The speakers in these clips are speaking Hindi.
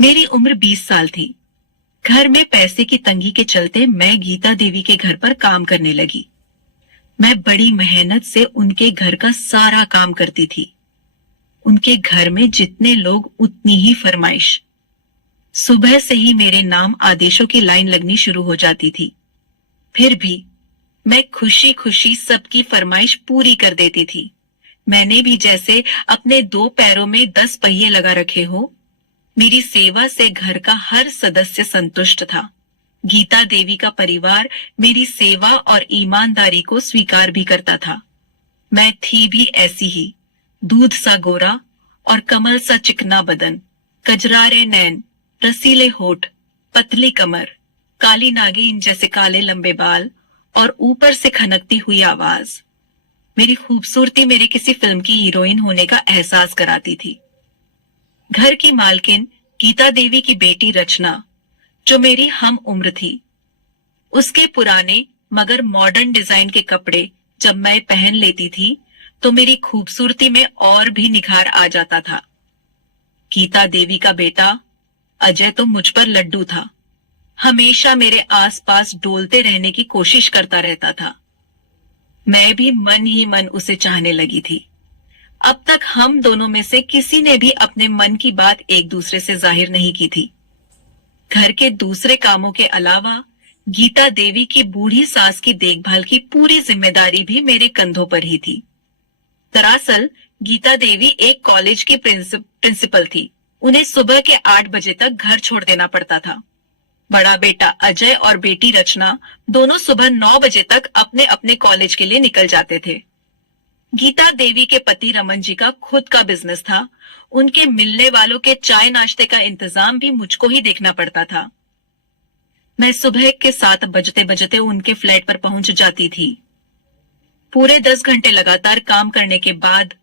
मेरी उम्र 20 साल थी। घर में पैसे की तंगी के चलते मैं गीता देवी के घर पर काम करने लगी। मैं बड़ी मेहनत से उनके घर का सारा काम करती थी। उनके घर में जितने लोग उतनी ही फरमाइश। सुबह से ही मेरे नाम आदेशों की लाइन लगनी शुरू हो जाती थी। फिर भी मैं खुशी खुशी सबकी फरमाइश पूरी कर देती थी। मैंने भी जैसे अपने 2 पैरों में 10 पहिए लगा रखे हो। मेरी सेवा से घर का हर सदस्य संतुष्ट था। गीता देवी का परिवार मेरी सेवा और ईमानदारी को स्वीकार भी करता था। मैं थी भी ऐसी ही, दूध सा गोरा और कमल सा चिकना बदन, कजरारे नैन, रसीले होठ, पतली कमर, काली नागिन जैसे काले लंबे बाल और ऊपर से खनकती हुई आवाज। मेरी खूबसूरती मेरे किसी फिल्म की हीरोइन होने का एहसास कराती थी। घर की मालकिन गीता देवी की बेटी रचना, जो मेरी हम उम्र थी, उसके पुराने मगर मॉडर्न डिजाइन के कपड़े जब मैं पहन लेती थी तो मेरी खूबसूरती में और भी निखार आ जाता था। गीता देवी का बेटा अजय तो मुझ पर लड्डू था। हमेशा मेरे आसपास डोलते रहने की कोशिश करता रहता था। मैं भी मन ही मन उसे चाहने लगी थी। अब तक हम दोनों में से किसी ने भी अपने मन की बात एक दूसरे से जाहिर नहीं की थी। घर के दूसरे कामों के अलावा गीता देवी की बूढ़ी सास की देखभाल की पूरी जिम्मेदारी भी मेरे कंधों पर ही थी। दरअसल गीता देवी एक कॉलेज की प्रिंसिपल थी। उन्हें सुबह के 8 बजे तक घर छोड़ देना पड़ता था। बड़ा बेटा अजय और बेटी रचना दोनों सुबह 9 बजे तक अपने अपने कॉलेज के लिए निकल जाते थे। गीता देवी के पति रमन जी का खुद का बिजनेस था। उनके मिलने वालों के चाय नाश्ते का इंतजाम भी मुझको ही देखना पड़ता था। मैं सुबह के 7 बजते बजते उनके फ्लैट पर पहुंच जाती थी। पूरे 10 घंटे लगातार काम करने के बाद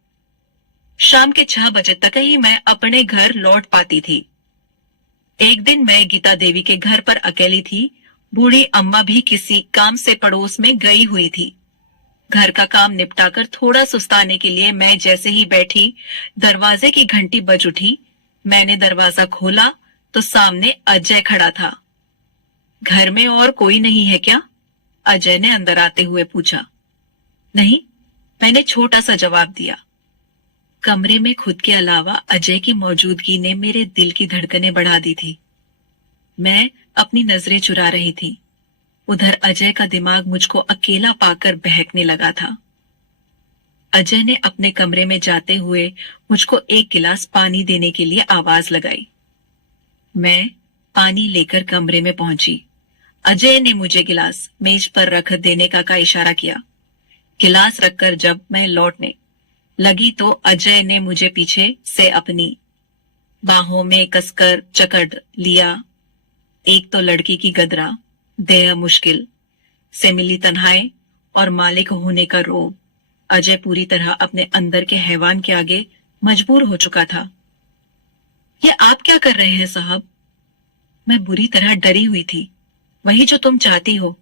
शाम के 6 बजे तक ही मैं अपने घर लौट पाती थी। एक दिन मैं गीता देवी के घर पर अकेली थी। बूढ़ी अम्मा भी किसी काम से पड़ोस में गई हुई थी। घर का काम निपटाकर थोड़ा सुस्ताने के लिए मैं जैसे ही बैठी, दरवाजे की घंटी बज उठी। मैंने दरवाजा खोला तो सामने अजय खड़ा था। घर में और कोई नहीं है क्या? अजय ने अंदर आते हुए पूछा। नहीं, मैंने छोटा सा जवाब दिया। कमरे में खुद के अलावा अजय की मौजूदगी ने मेरे दिल की धड़कनें बढ़ा दी थी। मैं अपनी नजरें चुरा रही थी। उधर अजय का दिमाग मुझको अकेला पाकर बहकने लगा था। अजय ने अपने कमरे में जाते हुए मुझको एक गिलास पानी देने के लिए आवाज लगाई। मैं पानी लेकर कमरे में पहुंची। अजय ने मुझे गिलास मेज पर रख देने का इशारा किया। गिलास रखकर जब मैं लौटने लगी तो अजय ने मुझे पीछे से अपनी बाहों में कसकर जकड़ लिया। एक तो लड़की की गदरा, देह मुश्किल से मिली तन्हाई और मालिक होने का रोब। अजय पूरी तरह अपने अंदर के हैवान के आगे मजबूर हो चुका था। ये आप क्या कर रहे हैं साहब? मैं बुरी तरह डरी हुई थी। वही जो तुम चाहती हो।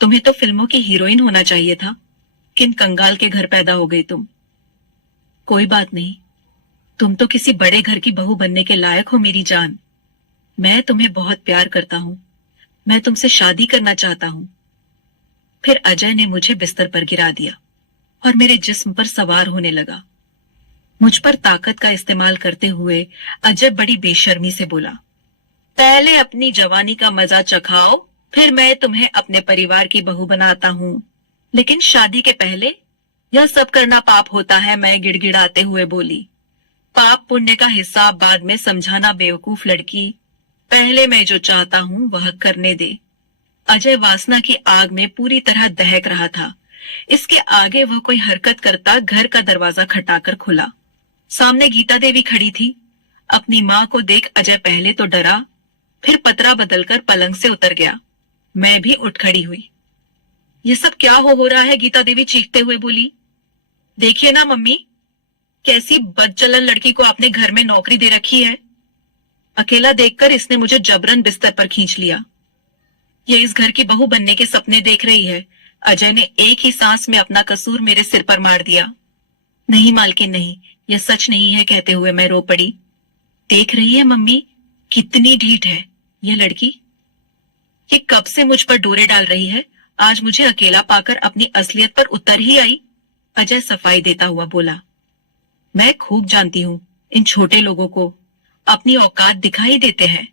तुम्हें तो फिल्मों की हीरोइन होना चाहिए था। किन कंगाल के घर पैदा हो गई तुम। कोई बात नहीं, तुम तो किसी बड़े घर की बहू बनने के लायक हो मेरी जान। मैं तुम्हें बहुत प्यार करता हूं। मैं तुमसे शादी करना चाहता हूं। फिर अजय ने मुझे बिस्तर पर गिरा दिया और मेरे जिस्म पर सवार होने लगा। मुझ पर ताकत का इस्तेमाल करते हुए अजय बड़ी बेशर्मी से बोला, पहले अपनी जवानी का मजा चखाओ, फिर मैं तुम्हें अपने परिवार की बहू बनाता हूं। लेकिन शादी के पहले यह सब करना पाप होता है, मैं गिड़गिड़ाते हुए बोली। पाप पुण्य का हिसाब बाद में समझाना बेवकूफ लड़की। पहले मैं जो चाहता हूं वह करने दे। अजय वासना की आग में पूरी तरह दहक रहा था। इसके आगे वह कोई हरकत करता घर का दरवाजा खटाकर खुला। सामने गीता देवी खड़ी थी। अपनी मां को देख अजय पहले तो डरा, फिर पतरा बदलकर पलंग से उतर गया। मैं भी उठ खड़ी हुई। ये सब क्या हो रहा है? गीता देवी चीखते हुए बोली। देखिए ना मम्मी, कैसी बदचलन लड़की को आपने घर में नौकरी दे रखी है। अकेला देखकर इसने मुझे जबरन बिस्तर पर खींच लिया। ये इस घर की बहू बनने के सपने देख रही है। अजय ने एक ही सांस में अपना कसूर मेरे सिर पर मार दिया। नहीं मालकिन नहीं, यह सच नहीं है कहते हुए मैं रो पड़ी। देख रही है मम्मी, कितनी ढीठ है यह लड़की। ये कब से मुझ पर डोरे डाल रही है, आज मुझे अकेला पाकर अपनी असलियत पर उतर ही आई। अजय सफाई देता हुआ बोला। मैं खूब जानती हूं इन छोटे लोगों को, अपनी औकात दिखाई देते हैं।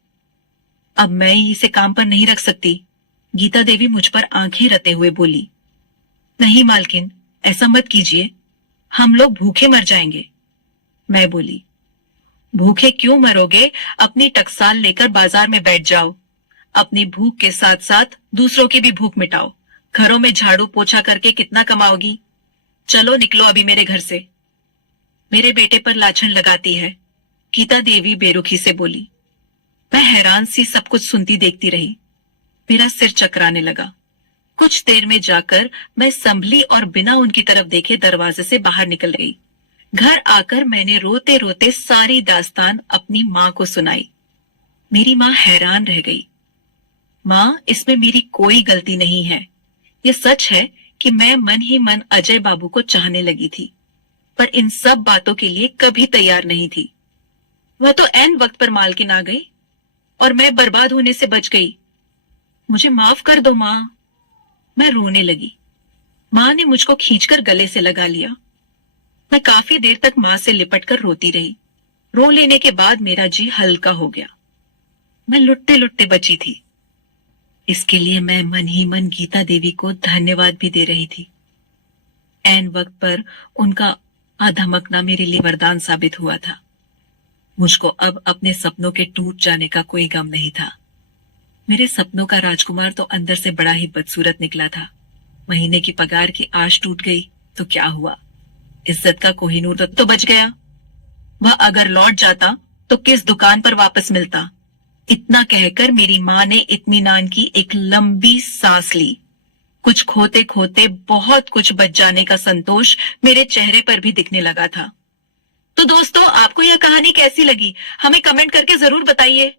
अब मैं ही इसे काम पर नहीं रख सकती। गीता देवी मुझ पर आंखें रते हुए बोली। नहीं मालकिन, ऐसा मत कीजिए, हम लोग भूखे मर जाएंगे। मैं बोली, भूखे क्यों मरोगे, अपनी टकसाल लेकर बाजार में बैठ जाओ। अपनी भूख के साथ साथ दूसरों की भी भूख मिटाओ। घरों में झाड़ू पोछा करके कितना कमाओगी। चलो निकलो अभी मेरे घर से। मेरे बेटे पर लाछन लगाती है, गीता देवी बेरुखी से बोली। मैं हैरान सी सब कुछ सुनती देखती रही। मेरा सिर चकराने लगा। कुछ देर में जाकर मैं संभली और बिना उनकी तरफ देखे दरवाजे से बाहर निकल गई। घर आकर मैंने रोते रोते सारी दास्तान अपनी माँ को सुनाई। मेरी माँ हैरान रह गई। माँ, इसमें मेरी कोई गलती नहीं है। ये सच है कि मैं मन ही मन अजय बाबू को चाहने लगी थी, पर इन सब बातों के लिए कभी तैयार नहीं थी। वह तो ऐन वक्त पर मालकिन आ गई और मैं बर्बाद होने से बच गई। मुझे माफ कर दो माँ। मैं रोने लगी। माँ ने मुझको खींचकर गले से लगा लिया। मैं काफी देर तक माँ से लिपटकर रोती रही। रो लेने के बाद मेरा जी हल्का हो गया। मैं लुटते लुटते बची थी। इसके लिए मैं मन ही मन गीता देवी को धन्यवाद भी दे रही थी। ऐन वक्त पर उनका अधमकना मेरे लिए वरदान साबित हुआ था। मुझको अब अपने सपनों के टूट जाने का कोई गम नहीं था। मेरे सपनों का राजकुमार तो अंदर से बड़ा ही बदसूरत निकला था। महीने की पगार की आश टूट गई तो क्या हुआ, इज्जत का कोहिनूर तो बच गया। वह अगर लौट जाता तो किस दुकान पर वापस मिलता। इतना कहकर मेरी माँ ने इत्मीनान की एक लंबी सांस ली। कुछ खोते खोते बहुत कुछ बच जाने का संतोष मेरे चेहरे पर भी दिखने लगा था। तो दोस्तों, आपको यह कहानी कैसी लगी, हमें कमेंट करके जरूर बताइए।